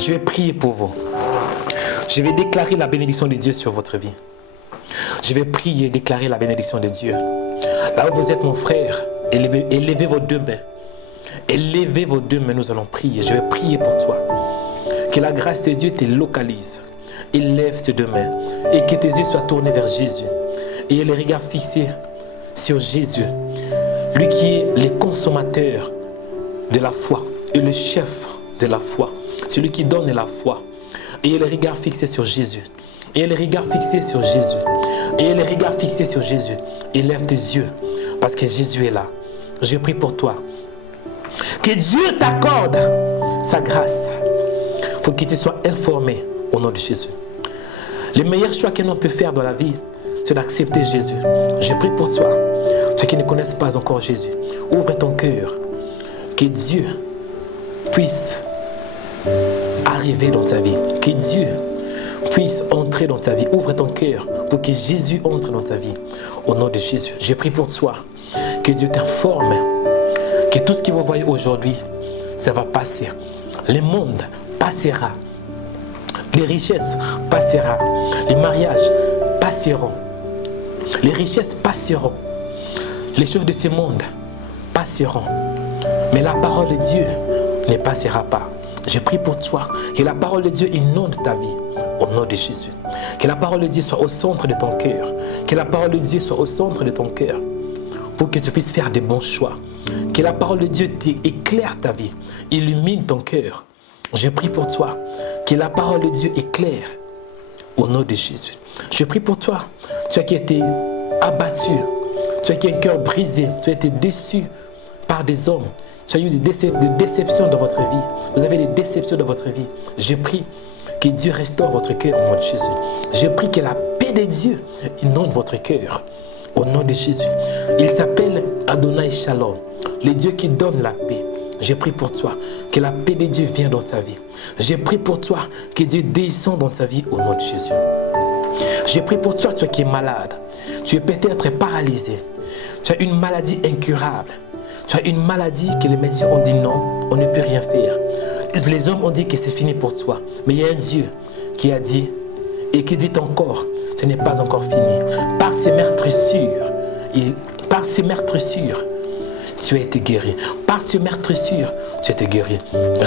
Je vais prier pour vous. Je vais déclarer la bénédiction de Dieu sur votre vie. Je vais prier et déclarer la bénédiction de Dieu. Là où vous êtes, mon frère, élevez vos deux mains. Élevez vos deux mains, nous allons prier. Je vais prier pour toi. Que la grâce de Dieu te localise. Élève tes deux mains et que tes yeux soient tournés vers Jésus. Et les regards fixés sur Jésus. Lui qui est le consommateur de la foi et le chef de la foi. Celui qui donne la foi. Et les regards fixés sur Jésus. Et les regards fixés sur Jésus. Et les regards fixés sur Jésus. Élève tes yeux parce que Jésus est là. Je prie pour toi. Que Dieu t'accorde sa grâce. Il faut que tu sois informé au nom de Jésus. Le meilleur choix qu'un homme peut faire dans la vie, c'est d'accepter Jésus. Je prie pour toi. Ceux qui ne connaissent pas encore Jésus, ouvre ton cœur. Que Dieu puisse arriver dans ta vie. Que Dieu puisse entrer dans ta vie. Ouvre ton cœur pour que Jésus entre dans ta vie. Au nom de Jésus, je prie pour toi. Que Dieu t'informe que tout ce que vous voyez aujourd'hui, ça va passer. Le monde passera. Les richesses passeront. Les mariages passeront. Les richesses passeront. Les choses de ce monde passeront. Mais la parole de Dieu ne passera pas. Je prie pour toi que la parole de Dieu inonde ta vie au nom de Jésus. Que la parole de Dieu soit au centre de ton cœur. Que la parole de Dieu soit au centre de ton cœur pour que tu puisses faire des bons choix. Que la parole de Dieu éclaire ta vie, illumine ton cœur. Je prie pour toi que la parole de Dieu éclaire au nom de Jésus. Je prie pour toi, tu as été abattu, tu as un cœur brisé, tu as été déçu par des hommes. Tu as eu des déceptions dans votre vie. Vous avez des déceptions dans votre vie. Je prie que Dieu restaure votre cœur au nom de Jésus. Je prie que la paix de Dieu inonde votre cœur au nom de Jésus. Il s'appelle Adonai Shalom, le Dieu qui donne la paix. Je prie pour toi que la paix de Dieu vienne dans ta vie. Je prie pour toi que Dieu descende dans ta vie au nom de Jésus. Je prie pour toi, toi qui es malade. Tu es peut-être paralysé. Tu as une maladie incurable. Tu as une maladie que les médecins ont dit non, on ne peut rien faire. Les hommes ont dit que c'est fini pour toi. Mais il y a un Dieu qui a dit et qui dit encore, ce n'est pas encore fini. Par ces meurtrissures, tu as été guéri. Par ce meurtrissure, tu as été guéri.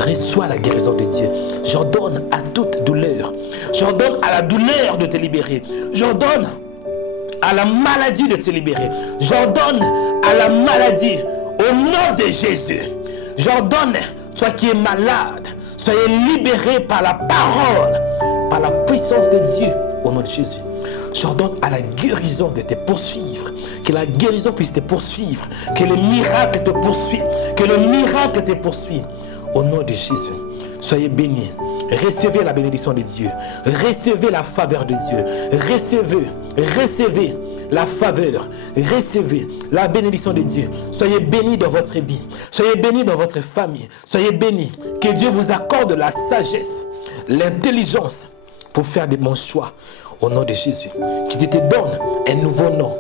Reçois la guérison de Dieu. J'ordonne à toute douleur. J'ordonne à la douleur de te libérer. J'ordonne à la maladie de te libérer. J'ordonne à la maladie au nom de Jésus. J'ordonne, toi qui es malade, soyez libéré par la parole, par la puissance de Dieu au nom de Jésus. J'ordonne à la guérison de te poursuivre. Que la guérison puisse te poursuivre. Que le miracle te poursuive. Que le miracle te poursuive. Au nom de Jésus, soyez bénis. Recevez la bénédiction de Dieu. Recevez la faveur de Dieu. Recevez la faveur. Recevez la bénédiction de Dieu. Soyez bénis dans votre vie. Soyez bénis dans votre famille. Soyez bénis. Que Dieu vous accorde la sagesse, l'intelligence pour faire des bons choix. Au nom de Jésus, que Dieu te donne un nouveau nom.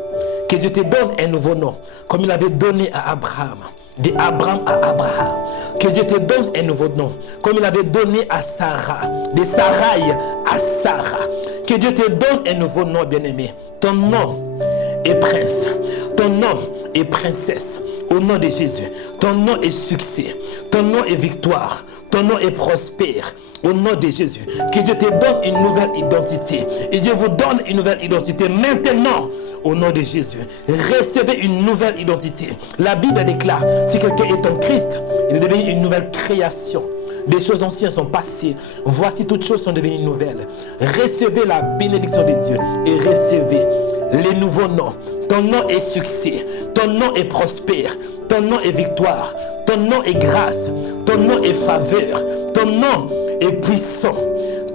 Que Dieu te donne un nouveau nom. Comme il avait donné à Abraham. D'Abraham à Abraham. Que Dieu te donne un nouveau nom. Comme il avait donné à Sarah. De Sarai à Sarah. Que Dieu te donne un nouveau nom, bien-aimé. Ton nom est prince. Ton nom est princesse. Au nom de Jésus. Ton nom est succès. Ton nom est victoire. Ton nom est prospère. Au nom de Jésus. Que Dieu te donne une nouvelle identité. Et Dieu vous donne une nouvelle identité maintenant. Au nom de Jésus. Recevez une nouvelle identité. La Bible déclare, si quelqu'un est en Christ, il est devenu une nouvelle création. Des choses anciennes sont passées. Voici toutes choses sont devenues nouvelles. Recevez la bénédiction de Dieu. Et recevez les nouveaux noms. Ton nom est succès. Ton nom est prospère. Ton nom est victoire. Ton nom est grâce. Ton nom est faveur. Ton nom est puissant.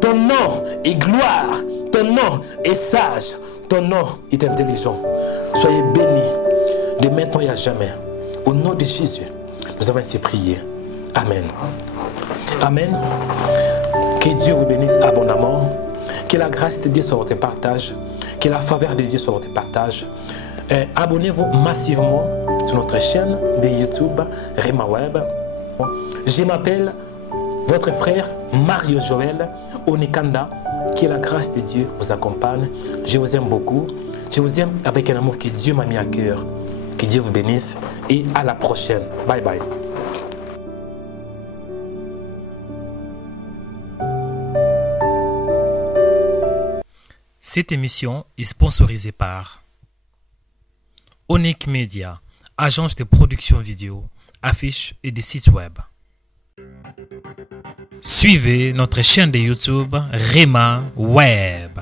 Ton nom est gloire. Ton nom est sage. Ton nom est intelligent. Soyez bénis de maintenant et à jamais. Au nom de Jésus, nous avons ainsi prié. Amen. Amen. Que Dieu vous bénisse abondamment. Que la grâce de Dieu soit votre partage. Que la faveur de Dieu soit votre partage. Abonnez-vous massivement sur notre chaîne de YouTube, Rema Web. Je m'appelle votre frère Mario Joël Onikanda. Que la grâce de Dieu vous accompagne. Je vous aime beaucoup. Je vous aime avec un amour que Dieu m'a mis à cœur. Que Dieu vous bénisse et à la prochaine. Bye bye. Cette émission est sponsorisée par Onic Media, agence de production vidéo, affiches et des sites web. Suivez notre chaîne de YouTube Rema Web.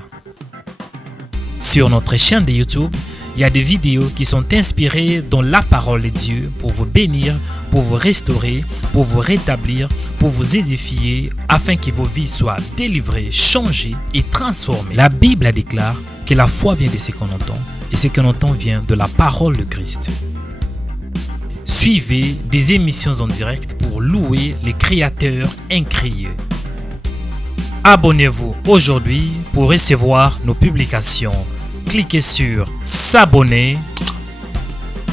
Sur notre chaîne de YouTube, il y a des vidéos qui sont inspirées dans la parole de Dieu pour vous bénir, pour vous restaurer, pour vous rétablir, pour vous édifier, afin que vos vies soient délivrées, changées et transformées. La Bible déclare que la foi vient de ce qu'on entend, et ce qu'on entend vient de la parole de Christ. Suivez des émissions en direct pour louer les créateurs incriés. Abonnez-vous aujourd'hui pour recevoir nos publications. Cliquez sur s'abonner.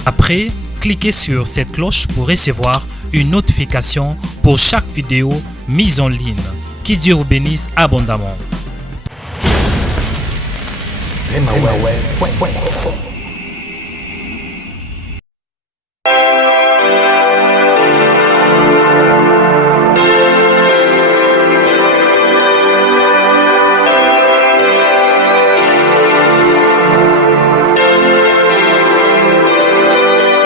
Après, cliquez sur cette cloche pour recevoir une notification pour chaque vidéo mise en ligne. Que Dieu vous bénisse abondamment. Rema Web.